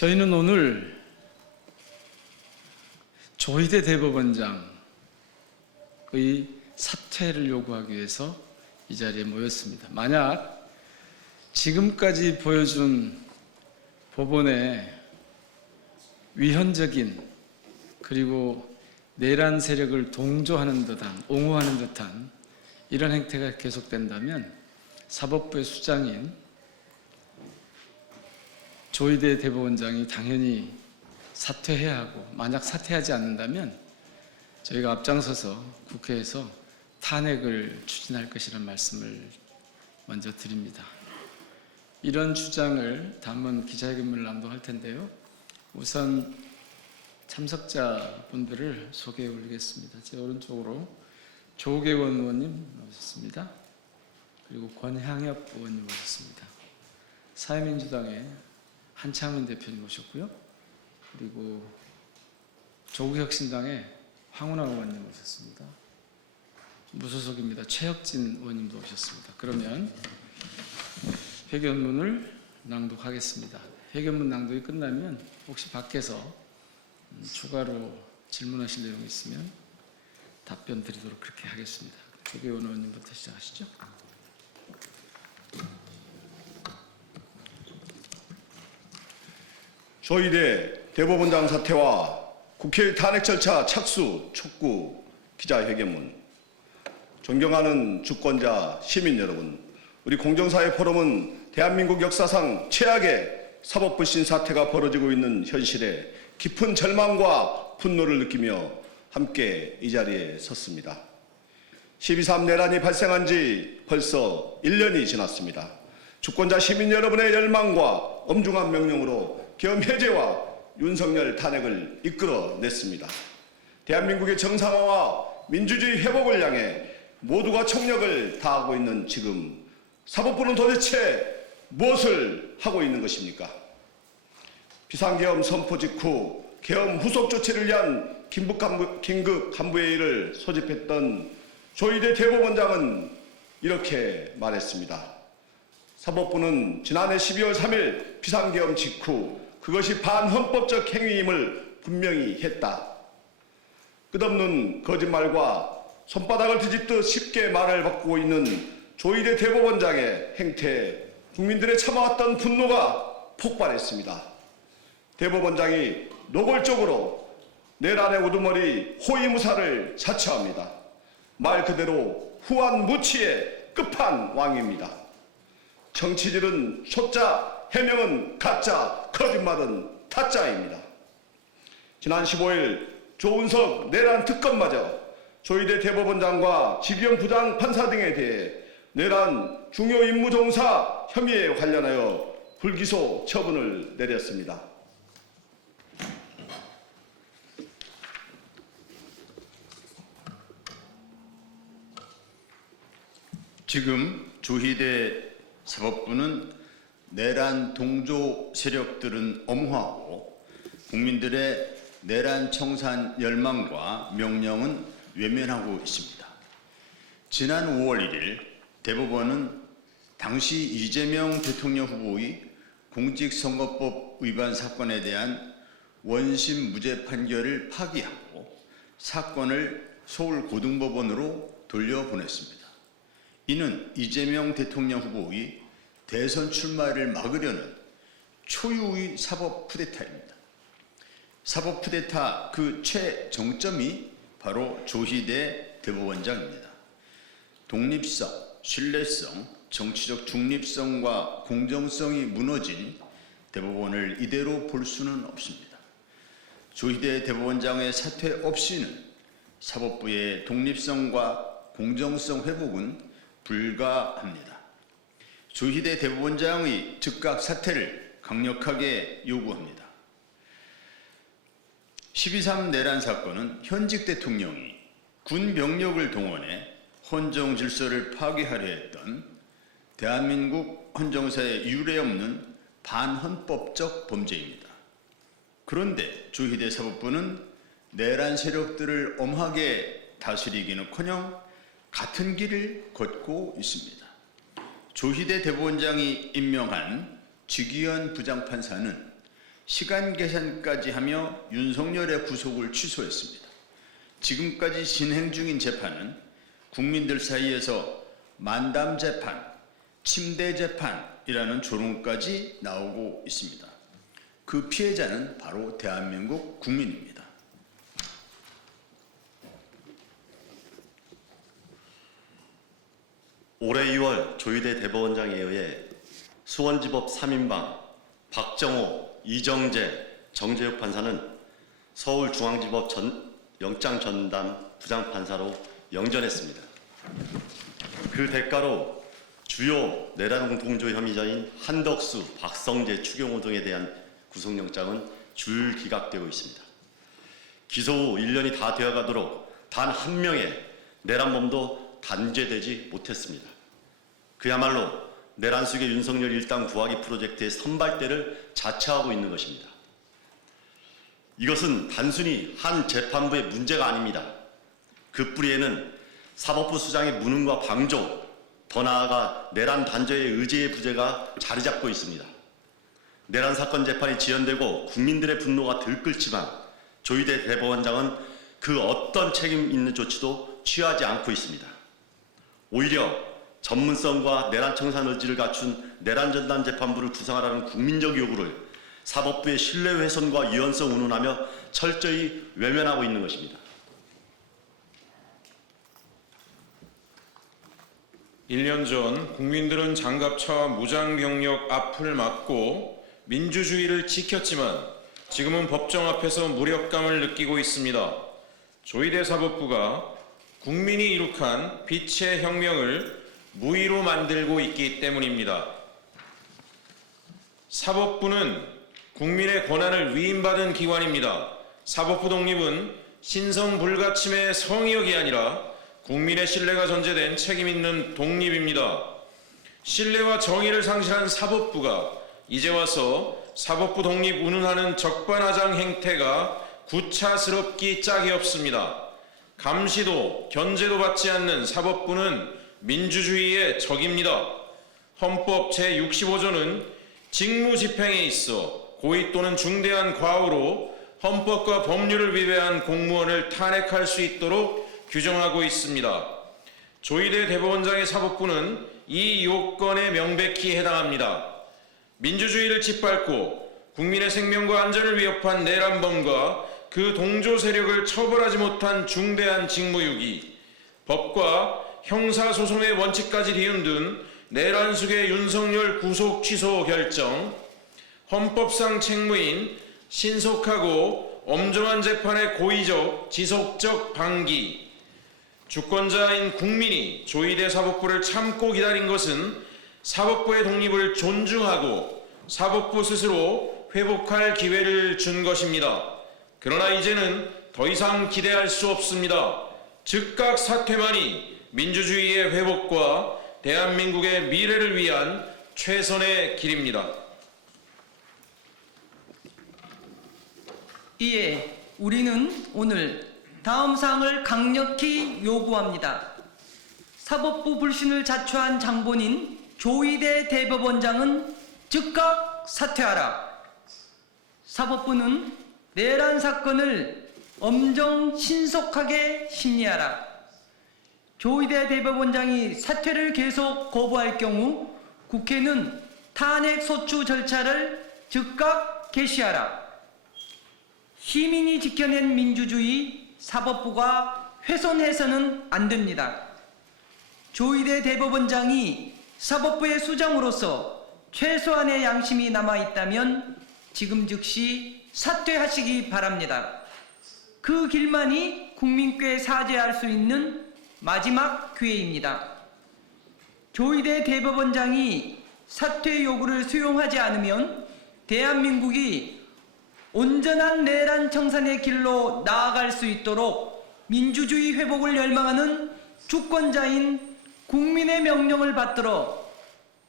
저희는 오늘 조희대 대법원장의 사퇴를 요구하기 위해서 이 자리에 모였습니다. 만약 지금까지 보여준 법원의 위헌적인 그리고 내란 세력을 동조하는 듯한, 옹호하는 듯한 이런 행태가 계속된다면 사법부의 수장인 조희대 대법원장이 당연히 사퇴해야 하고, 만약 사퇴하지 않는다면 저희가 앞장서서 국회에서 탄핵을 추진할 것이라는 말씀을 먼저 드립니다. 이런 주장을 담은 기자회견문을 낭독할 텐데요. 우선 참석자분들을 소개해 올리겠습니다. 제 오른쪽으로 조계원 의원님 모셨습니다. 그리고 권향엽 의원님 모셨습니다. 사회민주당의 한창민 대표님 모셨고요. 그리고 조국혁신당의 황운하 의원님 모셨습니다. 무소속입니다. 최혁진 의원님도 오셨습니다. 그러면 회견문을 낭독하겠습니다. 회견문 낭독이 끝나면 혹시 밖에서 추가로 질문하실 내용이 있으면 답변 드리도록 그렇게 하겠습니다. 조계원 의원님부터 시작하시죠. 조희대 대법원장 사퇴와 국회 탄핵 절차 착수 촉구 기자회견문. 존경하는 주권자 시민 여러분, 우리 공정사회 포럼은 대한민국 역사상 최악의 사법불신 사태가 벌어지고 있는 현실에 깊은 절망과 분노를 느끼며 함께 이 자리에 섰습니다. 12.3 내란이 발생한 지 벌써 1년이 지났습니다. 주권자 시민 여러분의 열망과 엄중한 명령으로 계엄 해제와 윤석열 탄핵을 이끌어냈습니다. 대한민국의 정상화와 민주주의 회복을 향해 모두가 총력을 다하고 있는 지금 사법부는 도대체 무엇을 하고 있는 것입니까? 비상계엄 선포 직후 계엄 후속 조치를 위한 긴급 간부회의를 소집했던 조희대 대법원장은 이렇게 말했습니다. 사법부는 지난해 12월 3일 비상계엄 직후 그것이 반헌법적 행위임을 분명히 했다. 끝없는 거짓말과 손바닥을 뒤집듯 쉽게 말을 바꾸고 있는 조희대 대법원장의 행태에 국민들의 참아왔던 분노가 폭발했습니다. 대법원장이 노골적으로 내란의 우두머리 호위무사를 자처합니다. 말 그대로 후한무치의 끝판왕입니다. 정치질은 초짜, 해명은 가짜, 거짓말은 타짜입니다. 지난 15일 조은석 내란 특검마저 조희대 대법원장과 지기현 부장판사 등에 대해 내란 중요 임무 종사 혐의에 관련하여 불기소 처분을 내렸습니다. 지금 조희대 사법부는 내란 동조 세력들은 엄호하고 국민들의 내란 청산 열망과 명령은 외면하고 있습니다. 지난 5월 1일 대법원은 당시 이재명 대통령 후보의 공직선거법 위반 사건에 대한 원심 무죄 판결을 파기하고 사건을 서울고등법원으로 돌려보냈습니다. 이는 이재명 대통령 후보의 대선 출마를 막으려는 초유의 사법 쿠데타입니다. 사법 쿠데타 그 최정점이 바로 조희대 대법원장입니다. 독립성, 신뢰성, 정치적 중립성과 공정성이 무너진 대법원을 이대로 볼 수는 없습니다. 조희대 대법원장의 사퇴 없이는 사법부의 독립성과 공정성 회복은 불가합니다. 조희대 대법원장의 즉각 사퇴를 강력하게 요구합니다. 12.3 내란 사건은 현직 대통령이 군 병력을 동원해 헌정 질서를 파괴하려 했던 대한민국 헌정사에 유례없는 반헌법적 범죄입니다. 그런데 조희대 사법부는 내란 세력들을 엄하게 다스리기는커녕 같은 길을 걷고 있습니다. 조희대 대법원장이 임명한 지기현 부장판사는 시간 계산까지 하며 윤석열의 구속을 취소했습니다. 지금까지 진행 중인 재판은 국민들 사이에서 만담 재판, 침대 재판이라는 조롱까지 나오고 있습니다. 그 피해자는 바로 대한민국 국민입니다. 올해 2월 조희대 대법원장에 의해 수원지법 3인방 박정호, 이정재, 정재욱 판사는 서울중앙지법 영장전담 부장판사로 영전했습니다. 그 대가로 주요 내란 동조 혐의자인 한덕수, 박성재, 추경호 등에 대한 구속영장은 줄기각되고 있습니다. 기소 후 1년이 다 되어가도록 단 한 명의 내란범도 단죄되지 못했습니다. 그야말로 내란 속의 윤석열 일당 구하기 프로젝트의 선발대를 자처하고 있는 것입니다. 이것은 단순히 한 재판부의 문제가 아닙니다. 그 뿌리에는 사법부 수장의 무능과 방조, 더 나아가 내란 단죄의 의제의 부재가 자리 잡고 있습니다. 내란 사건 재판이 지연되고 국민들의 분노가 들끓지만 조희대 대법원장은 그 어떤 책임 있는 조치도 취하지 않고 있습니다. 오히려 전문성과 내란 청산 의지를 갖춘 내란 전담 재판부를 구성하라는 국민적 요구를 사법부의 신뢰 훼손과 유연성 운운하며 철저히 외면하고 있는 것입니다. 1년 전 국민들은 장갑차와 무장병력 앞을 막고 민주주의를 지켰지만 지금은 법정 앞에서 무력감을 느끼고 있습니다. 조희대 사법부가 국민이 이룩한 빛의 혁명을 무의로 만들고 있기 때문입니다. 사법부는 국민의 권한을 위임받은 기관입니다. 사법부 독립은 신성불가침의 성의역이 아니라 국민의 신뢰가 전제된 책임있는 독립입니다. 신뢰와 정의를 상실한 사법부가 이제 와서 사법부 독립 운운하는 적반하장 행태가 구차스럽기 짝이 없습니다. 감시도 견제도 받지 않는 사법부는 민주주의의 적입니다. 헌법 제65조는 직무집행에 있어 고의 또는 중대한 과오로 헌법과 법률을 위배한 공무원을 탄핵할 수 있도록 규정하고 있습니다. 조희대 대법원장의 사법부는 이 요건에 명백히 해당합니다. 민주주의를 짓밟고 국민의 생명과 안전을 위협한 내란범과 그 동조 세력을 처벌하지 못한 중대한 직무유기, 법과 형사소송의 원칙까지 뒤흔든 내란 속의 윤석열 구속 취소 결정, 헌법상 책무인 신속하고 엄정한 재판의 고의적, 지속적 방기, 주권자인 국민이 조희대 사법부를 참고 기다린 것은 사법부의 독립을 존중하고 사법부 스스로 회복할 기회를 준 것입니다. 그러나 이제는 더 이상 기대할 수 없습니다. 즉각 사퇴만이 민주주의의 회복과 대한민국의 미래를 위한 최선의 길입니다. 이에 우리는 오늘 다음 사항을 강력히 요구합니다. 사법부 불신을 자초한 장본인 조희대 대법원장은 즉각 사퇴하라. 사법부는 내란 사건을 엄정 신속하게 심리하라. 조희대 대법원장이 사퇴를 계속 거부할 경우 국회는 탄핵 소추 절차를 즉각 개시하라. 시민이 지켜낸 민주주의 사법부가 훼손해서는 안 됩니다. 조희대 대법원장이 사법부의 수장으로서 최소한의 양심이 남아있다면 지금 즉시 사퇴하시기 바랍니다. 그 길만이 국민께 사죄할 수 있는 마지막 기회입니다. 조희대 대법원장이 사퇴 요구를 수용하지 않으면 대한민국이 온전한 내란 청산의 길로 나아갈 수 있도록 민주주의 회복을 열망하는 주권자인 국민의 명령을 받들어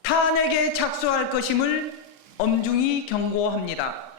탄핵에 착수할 것임을 엄중히 경고합니다.